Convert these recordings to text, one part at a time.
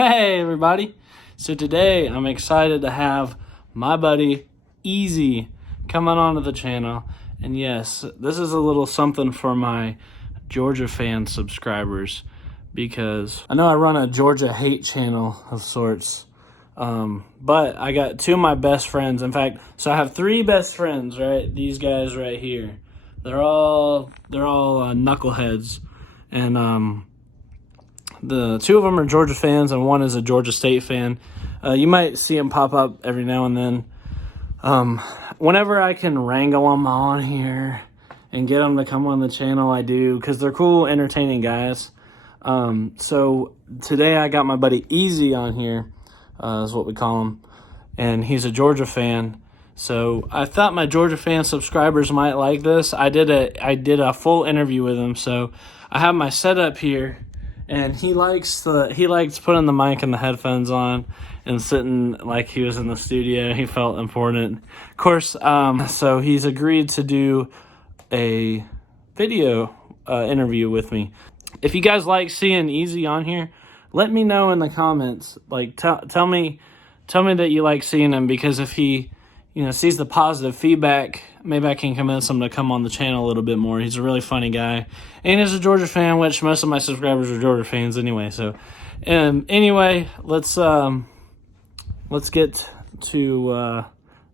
Hey everybody! So today I'm excited to have my buddy Easy coming onto the channel. And yes, this is a little something for my Georgia fan subscribers because I know I run a Georgia hate channel of sorts. But I got two of my best friends. In fact, so I have three best friends, right? These guys right here. They're all knuckleheads. And the two of them are Georgia fans, and one is a Georgia State fan. You might see them pop up every now and then. Whenever I can wrangle them on here and get them to come on the channel, I do, because they're cool, entertaining guys. So today I got my buddy Easy on here, is what we call him, and he's a Georgia fan. So I thought my Georgia fan subscribers might like this. I did a full interview with him, so I have my setup here. And he likes putting the mic and the headphones on and sitting like he was in the studio. He felt important. Of course, so he's agreed to do a video interview with me. If you guys like seeing Easy on here, let me know in the comments. Like, tell me that you like seeing him, because if he sees the positive feedback, maybe I can convince him to come on the channel a little bit more. He's a really funny guy, and he's a Georgia fan, which most of my subscribers are Georgia fans anyway. So, anyway, let's get to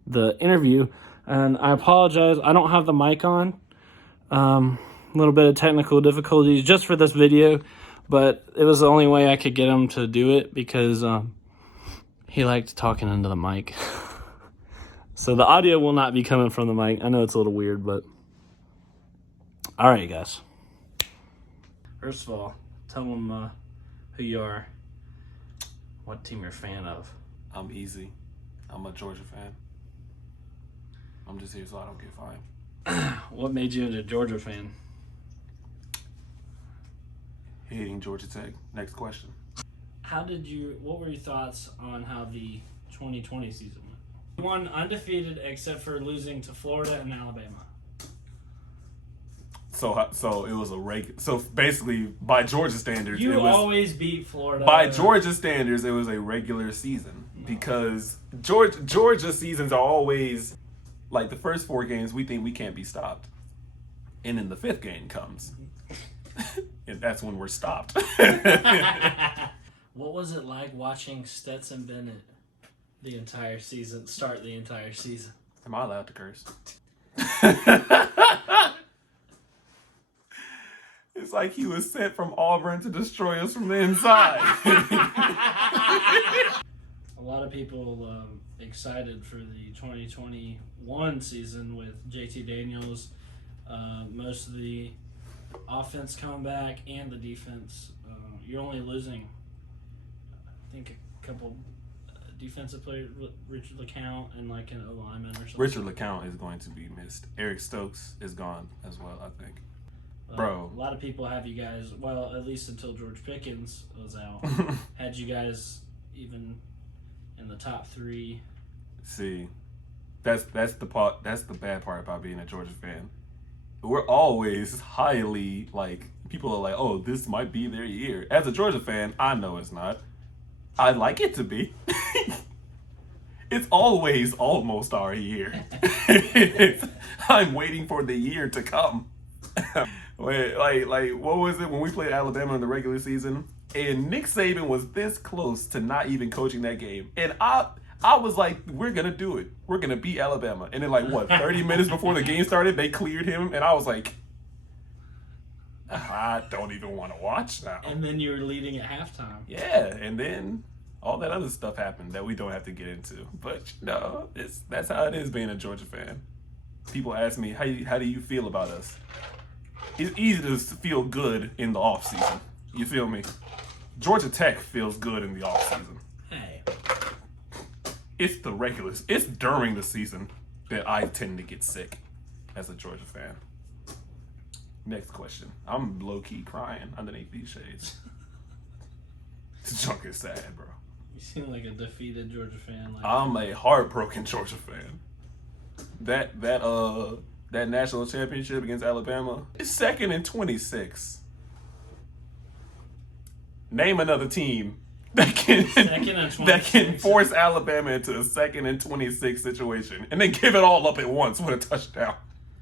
the interview. And I apologize, I don't have the mic on. A little bit of technical difficulties just for this video, but it was the only way I could get him to do it, because he liked talking into the mic. So the audio will not be coming from the mic. I know it's a little weird, but... All right, guys. First of all, tell them who you are, what team you're a fan of. I'm Easy. I'm a Georgia fan. I'm just here so I don't get fined. What made you into a Georgia fan? Hating Georgia Tech. Next question. What were your thoughts on how the 2020 season went? You won undefeated except for losing to Florida and Alabama. So it was so basically, by Georgia standards, You always beat Florida. By Georgia standards, it was a regular season. No. Because Georgia seasons are always like the first 4 games we think we can't be stopped. And then the 5th game comes. And that's when we're stopped. What was it like watching Stetson Bennett start the entire season? Am I allowed to curse? It's like he was sent from Auburn to destroy us from the inside. A lot of people excited for the 2021 season with JT Daniels. Most of the offense coming back and the defense. You're only losing, I think, a couple defensive players, Richard LeCount and like an O-lineman or something. Richard LeCount is going to be missed. Eric Stokes is gone as well, I think. Bro. A lot of people have you guys, well, at least until George Pickens was out, had you guys even in the top 3. See, that's the bad part about being a Georgia fan. We're always highly, like, people are like, oh, this might be their year. As a Georgia fan, I know it's not. I'd like it to be. It's always almost our year. I'm waiting for the year to come. Wait, like what was it when we played Alabama in the regular season? And Nick Saban was this close to not even coaching that game. And I was like, we're going to do it. We're going to beat Alabama. And then 30 minutes before the game started, they cleared him. And I was like, I don't even want to watch now. And then you were leading at halftime. Yeah, and then all that other stuff happened that we don't have to get into. But no, that's how it is being a Georgia fan. People ask me, how do you feel about us? It's easy to feel good in the off season. You feel me? Georgia Tech feels good in the off season. Hey. It's during the season that I tend to get sick as a Georgia fan. Next question. I'm low-key crying underneath these shades. This junk is sad, bro. You seem like a defeated Georgia fan. I'm a heartbroken Georgia fan. That national championship against Alabama is 2nd and 26. Name another team Second and 26. that can force Alabama into a 2nd and 26 situation, and then give it all up at once with a touchdown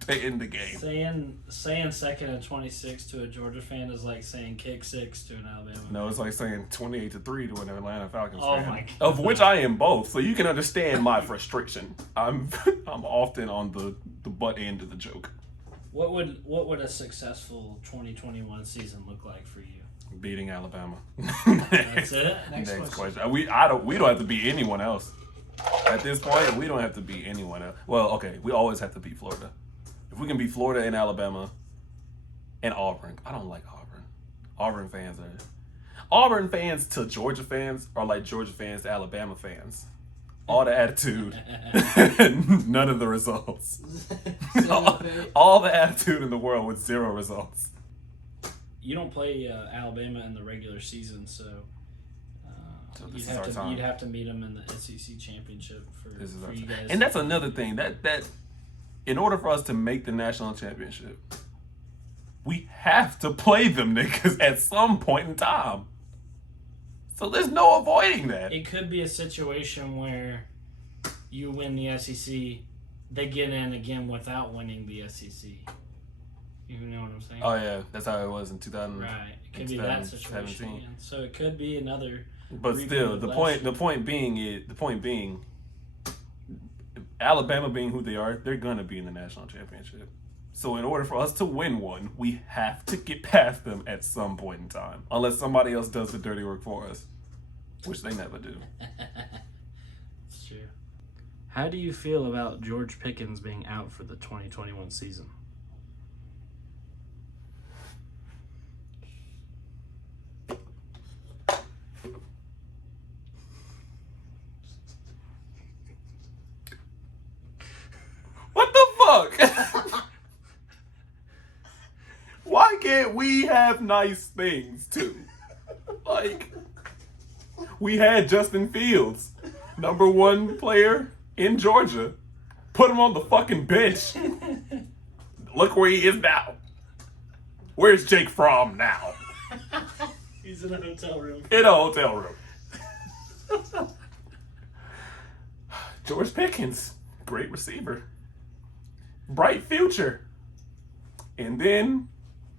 to end the game. Saying 2nd and 26 to a Georgia fan is like saying kick 6 to an Alabama. No, it's like saying 28-3 to an Atlanta Falcons Oh fan, my God. of which I am both, so you can understand my frustration. I'm often on the butt end of the joke. What would a successful 2021 season look like for you? Beating Alabama. That's it. Next question. We don't have to beat anyone else. At this point, we don't have to beat anyone else. Well, okay, we always have to beat Florida. If we can beat Florida and Alabama and Auburn. I don't like Auburn. Auburn fans to Georgia fans are like Georgia fans to Alabama fans. All the attitude, none of the results. all the attitude in the world with 0 results. You don't play Alabama in the regular season, so you'd have to meet them in the SEC championship for you guys. And that's another thing that in order for us to make the national championship, we have to play them niggas at some point in time. So there's no avoiding that. It could be a situation where you win the SEC, they get in again without winning the SEC. You know what I'm saying? Oh yeah, that's how it was in 2000. Right, it could be that situation again. So it could be another. But still, the point being, Alabama being who they are, they're gonna be in the national championship. So in order for us to win one, we have to get past them at some point in time. Unless somebody else does the dirty work for us, which they never do. That's true. How do you feel about George Pickens being out for the 2021 season? What the fuck? Why can't we have nice things too? Like, we had Justin Fields, #1 player in Georgia. Put him on the fucking bench. Look where he is now. Where's Jake Fromm now? He's in a hotel room. In a hotel room. George Pickens, great receiver. Bright future. And then,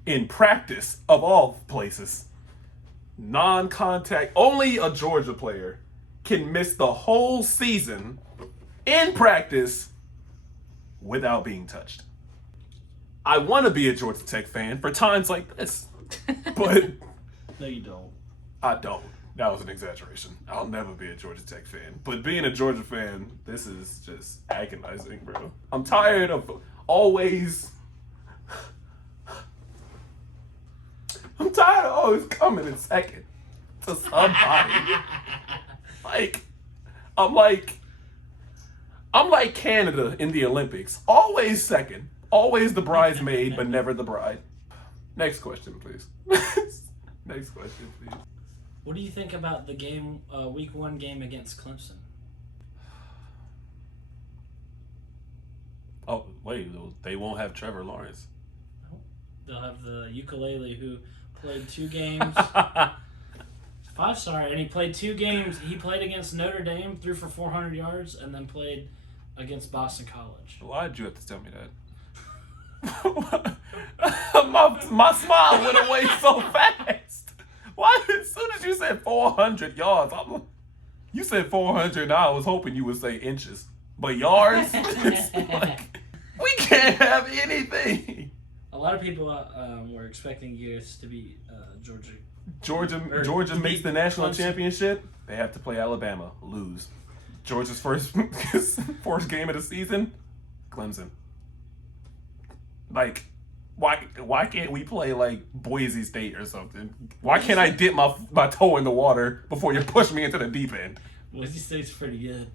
in practice, of all places, non-contact, only a Georgia player can miss the whole season in practice without being touched. I want to be a Georgia Tech fan for times like this, but No, you don't. I don't. That was an exaggeration. I'll never be a Georgia Tech fan. But being a Georgia fan, this is just agonizing, bro. I'm tired of always coming in second to somebody. I'm like Canada in the Olympics. Always second. Always the bridesmaid, but never the bride. Next question, please. Next question, please. What do you think about the game, week 1 game against Clemson? Oh, wait, they won't have Trevor Lawrence. They'll have the ukulele who played 2 games. 5-star, and he played 2 games. He played against Notre Dame, threw for 400 yards, and then played against Boston College. Why did you have to tell me that? my smile went away so fast. Why? As soon as you said 400 yards, you said 400, and I was hoping you would say inches. But yards? It's like, we can't have anything. A lot of people were expecting you guys to be Georgia makes the national championship. They have to play Alabama. Lose. Georgia's first game of the season. Clemson. Like, why can't we play like Boise State or something? Why can't I dip my toe in the water before you push me into the deep end? Boise State's pretty good.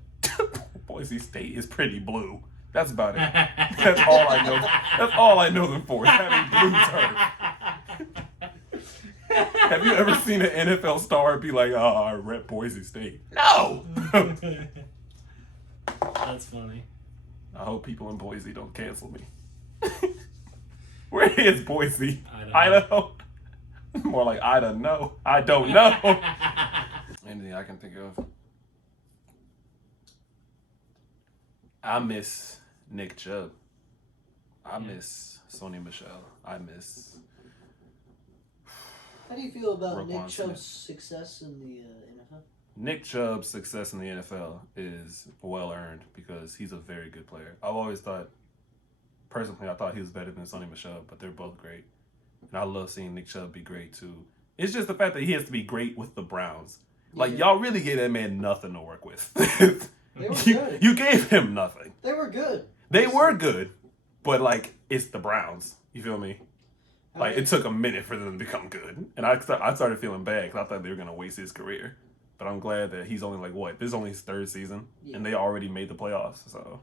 Boise State is pretty blue. That's about it. That's all I know. That's all I know them for, is having blue turf. Have you ever seen an NFL star be like, "Oh, I rep Boise State"? No. That's funny. I hope people in Boise don't cancel me. Where is Boise? Idaho. More like I don't know. I don't know. Anything I can think of. I miss Nick Chubb. I miss Sony Michel. I miss. How do you feel about Roquan Nick Smith. Chubb's success in the NFL? Nick Chubb's success in the NFL is well earned because he's a very good player. I've always thought, personally, I thought he was better than Sony Michel, but they're both great. And I love seeing Nick Chubb be great too. It's just the fact that he has to be great with the Browns. Like, y'all really gave that man nothing to work with. They were good. You gave him nothing. They were good. They were good, but, like, it's the Browns. You feel me? Like, it took a minute for them to become good. And I started feeling bad because I thought they were going to waste his career. But I'm glad that he's only, like, this is only his third season, and they already made the playoffs. So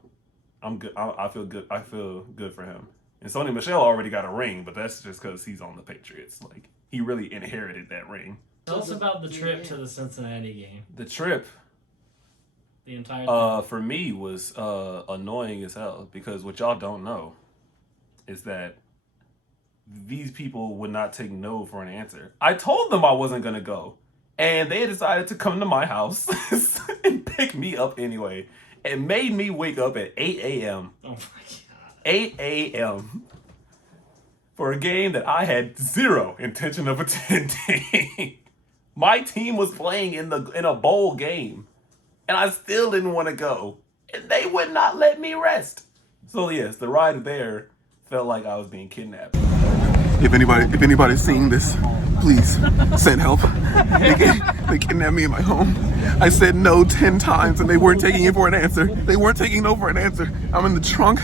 I'm good. I feel good. I feel good for him. And Sony Michel already got a ring, but that's just because he's on the Patriots. Like, he really inherited that ring. Tell us about the trip to the Cincinnati game. The trip, the entire thing. for me, was annoying as hell because what y'all don't know is that these people would not take no for an answer. I told them I wasn't going to go, and they decided to come to my house and pick me up anyway. It made me wake up at 8 a.m. Oh, my God. 8 a.m. for a game that I had zero intention of attending. My team was playing in a bowl game, and I still didn't want to go, and they would not let me rest. So yes, the ride there felt like I was being kidnapped. If anybody's seeing this, please send help. They kidnapped me in my home. I said no 10 times, and they weren't taking it for an answer. They weren't taking no for an answer. I'm in the trunk.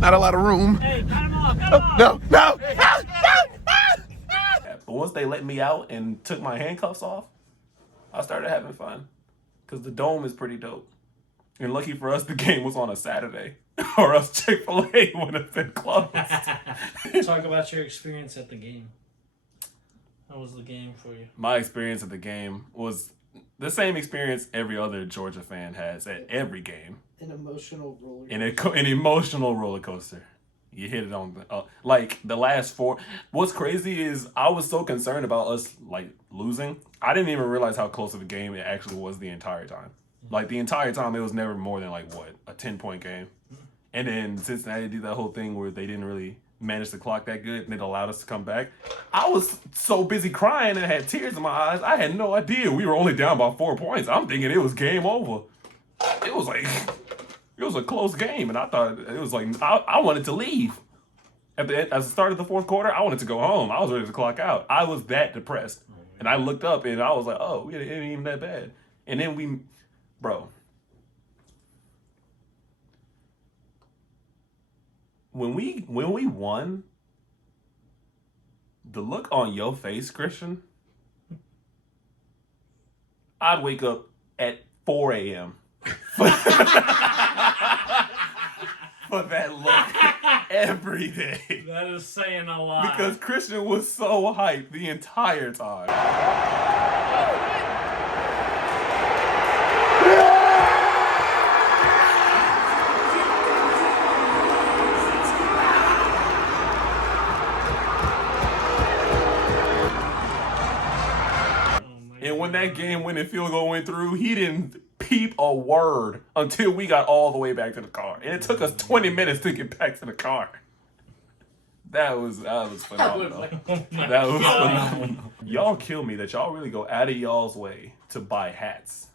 Not a lot of room. Hey, cut him off. No. But once they let me out and took my handcuffs off, I started having fun. Because the dome is pretty dope. And lucky for us, the game was on a Saturday. Or else Chick-fil-A would have been closed. Talk about your experience at the game. How was the game for you? My experience at the game was the same experience every other Georgia fan has at every game. An emotional roller An emotional roller coaster. You hit it on like the last four. What's crazy is I was so concerned about us like losing. I didn't even realize how close of a game it actually was the entire time. Like the entire time, it was never more than like what, a 10-point game. And then Cincinnati did that whole thing where they didn't really manage to clock that good, and it allowed us to come back. I was so busy crying and had tears in my eyes. I had no idea we were only down by 4 points. I'm thinking it was game over. It was like. It was a close game, and I thought it was like I wanted to leave. At the start of the fourth quarter, I wanted to go home. I was ready to clock out. I was that depressed, and I looked up and I was like, "Oh, it ain't even that bad." And then when we won, the look on your face, Christian, I'd wake up at 4 a.m. for that look every day. That is saying a lot. Because Christian was so hyped the entire time. And when that game winning field goal went through, he didn't peep a word until we got all the way back to the car. And it took us 20 minutes to get back to the car. That was phenomenal. That was phenomenal. Y'all kill me that y'all really go out of y'all's way to buy hats.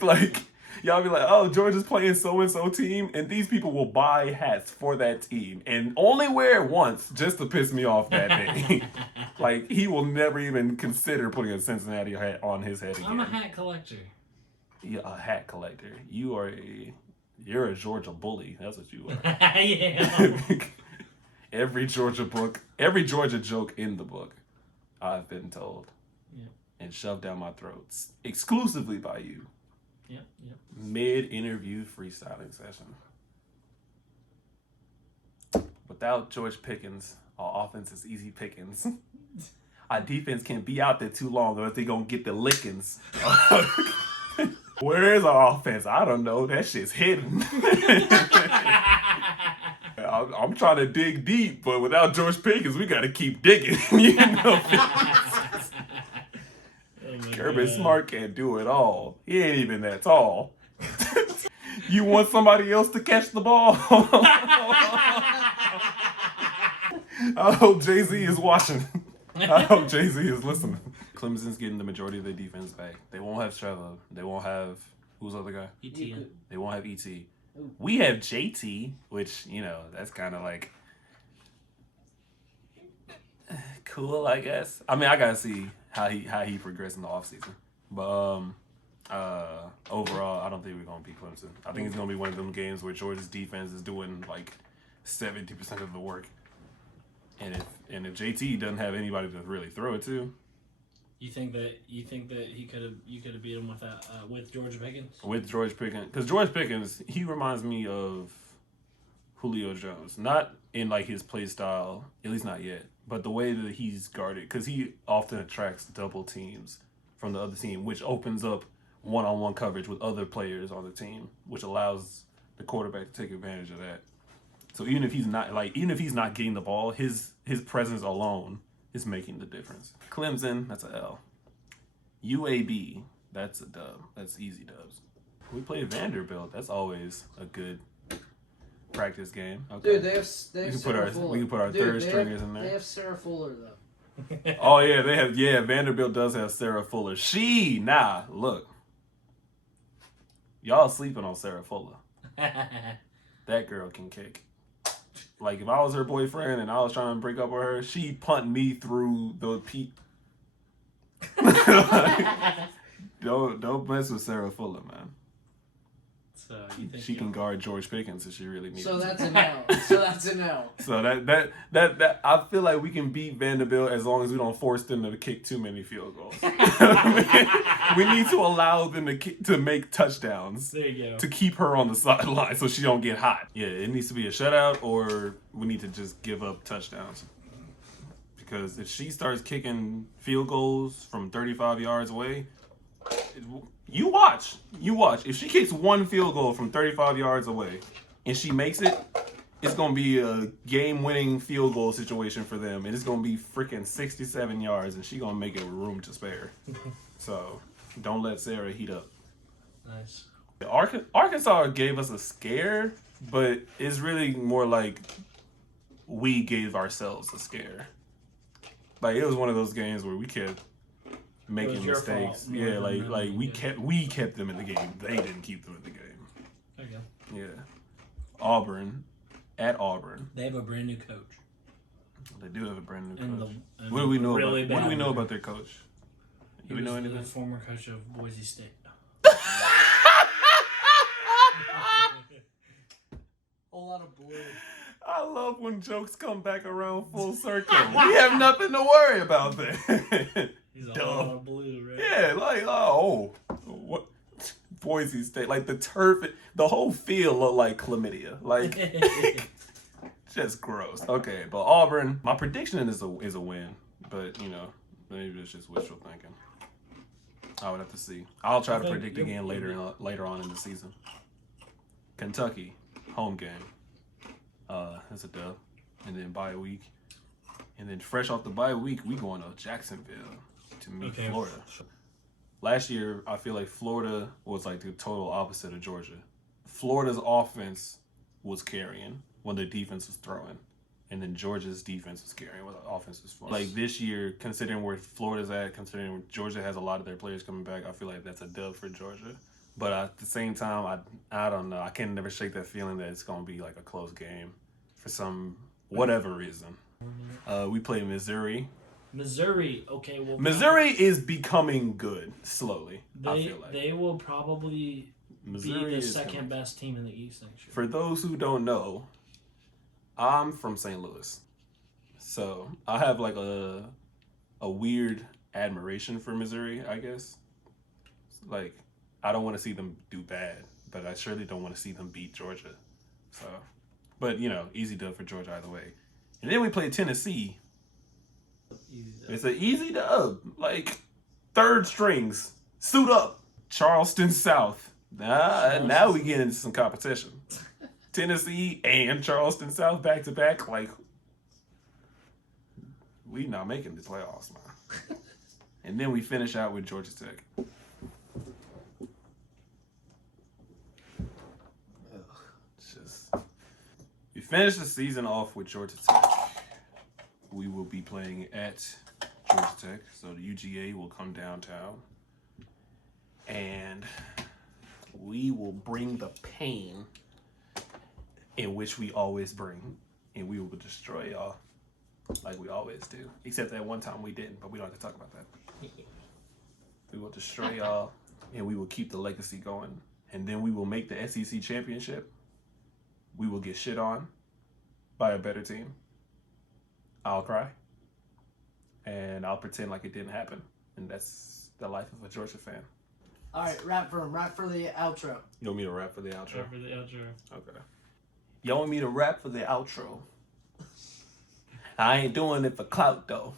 Like, y'all be like, oh, Georgia's playing so-and-so team, and these people will buy hats for that team and only wear it once just to piss me off that day. Like, he will never even consider putting a Cincinnati hat on his head again. I'm a hat collector. Yeah, a hat collector. You're a Georgia bully. That's what you are. Yeah. Every Georgia joke in the book, I've been told, and shoved down my throats exclusively by you. Yep. Mid-interview freestyling session. Without George Pickens, our offense is easy pickings. Our defense can't be out there too long, or else they gonna get the lickings. Where is our offense? I don't know. That shit's hidden. I'm trying to dig deep, but without George Pickens, we gotta keep digging. You know. Kirby Smart can't do it all. He ain't even that tall. You want somebody else to catch the ball? I hope Jay-Z is watching. I hope Jay-Z is listening. Clemson's getting the majority of their defense back. They won't have Trevor. They won't have, who's the other guy? ETN. They won't have ET. We have JT, which, you know, that's kind of like cool, I guess. I mean, I gotta see how he progressed in the offseason. But overall, I don't think we're gonna beat Clemson. I think it's gonna be one of them games where Georgia's defense is doing like 70% of the work. And if JT doesn't have anybody to really throw it to, You think that you could have beat him with that with George Pickens? With George Pickens, because George Pickens, he reminds me of Julio Jones, not in like his play style, at least not yet, but the way that he's guarded, because he often attracts double teams from the other team, which opens up one-on-one coverage with other players on the team, which allows the quarterback to take advantage of that. So even if he's not getting the ball, his presence alone is making the difference. Clemson, that's a L. UAB, that's a dub. That's easy dubs. We play Vanderbilt. That's always a good practice game. Okay. Dude, they have Sarah Fuller. We can put our third stringers in there. They have Sarah Fuller though. Oh yeah, they have. Yeah, Vanderbilt does have Sarah Fuller. Look, y'all sleeping on Sarah Fuller. That girl can kick. Like, if I was her boyfriend and I was trying to break up with her, she'd punt me through the peak. Don't mess with Sarah Fuller, man. So you think She can guard George Pickens if she really needs So to. that's a no. So that's a no. So that I feel like we can beat Vanderbilt as long as we don't force them to kick too many field goals. We need to allow them to make touchdowns. There you go. To keep her on the sideline so she don't get hot. Yeah, it needs to be a shutout, or we need to just give up touchdowns. Because if she starts kicking field goals from 35 yards away, you watch. If she kicks one field goal from 35 yards away and she makes it, it's going to be a game-winning field goal situation for them. And it's going to be freaking 67 yards, and she's going to make it with room to spare. So don't let Sarah heat up. Nice. Arkansas gave us a scare, but it's really more like we gave ourselves a scare. Like, it was one of those games where we kept making mistakes. Yeah, like we kept them in the game. They didn't keep them in the game. Okay. Yeah. Auburn. At Auburn. They have a brand new coach. They do have a brand new And coach. and What do we know really about? What do we know bad about their coach? Do we know The anything? former coach of Boise State. Whole lot of blue. I love when jokes come back around full circle. We have nothing to worry about then. He's a Duh. whole lot of blue, right? Yeah, like, what? Boise State, like the turf, the whole field looked like chlamydia. Like, just gross. Okay, but Auburn, my prediction is a win, but you know, maybe it's just wishful thinking. I would have to see. I'll try to predict again later on in the season. Kentucky, home game. That's a dub. And then bye week. And then fresh off the bye week, we going to Jacksonville to meet Florida. Last year, I feel like Florida was like the total opposite of Georgia. Florida's offense was carrying when their defense was throwing. And then Georgia's defense was carrying when the offense was throwing. Like this year, considering where Florida's at, considering where Georgia has a lot of their players coming back, I feel like that's a dub for Georgia. But at the same time, I don't know. I can never shake that feeling that it's going to be like a close game for whatever reason. We play Missouri. Missouri, okay. Well, Missouri is becoming good slowly. I feel like they will probably Missouri be the is second coming. best team in the East next year. For those who don't know, I'm from St. Louis, so I have like a weird admiration for Missouri. I guess like I don't want to see them do bad, but I surely don't want to see them beat Georgia. So, but you know, easy dub for Georgia either way. And then we play Tennessee. It's an easy dub. Like, third strings. Suit up. Charleston South. Now we get into some competition. Tennessee and Charleston South back to back. Like, we not making the playoffs, man. And then we finish out with Georgia Tech. It's just, we finish the season off with Georgia Tech. We will be playing at Georgia Tech, so the UGA will come downtown. And we will bring the pain in which we always bring, and we will destroy y'all like we always do. Except that one time we didn't, but we don't have to talk about that. We will destroy y'all, and we will keep the legacy going. And then we will make the SEC championship. We will get shit on by a better team. I'll cry. And I'll pretend like it didn't happen. And that's the life of a Georgia fan. All right, rap for him. Rap for the outro. You want me to rap for the outro? Rap for the outro. Okay. Y'all want me to rap for the outro? I ain't doing it for clout, though.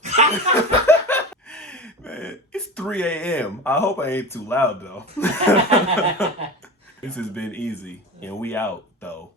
Man, it's 3 a.m. I hope I ain't too loud, though. This has been easy, and we out, though.